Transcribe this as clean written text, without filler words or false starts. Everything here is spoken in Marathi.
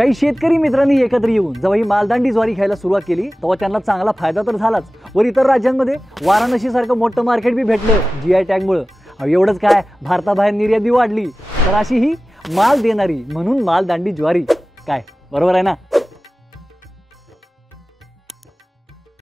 काही शेतकरी मित्रांनी एकत्र येऊन जेव्हा ही मालदांडी ज्वारी खायला सुरुवात केली तेव्हा त्यांना चांगला फायदा तर झालाच, वर इतर राज्यांमध्ये वाराणसी सारखं मोठं मार्केट बी भेटलं GI टॅगमुळं. एवढंच काय, भारताबाहेर निर्यात बी वाढली. तर अशी ही माल देणारी म्हणून मालदांडी ज्वारी, काय बरोबर आहे ना?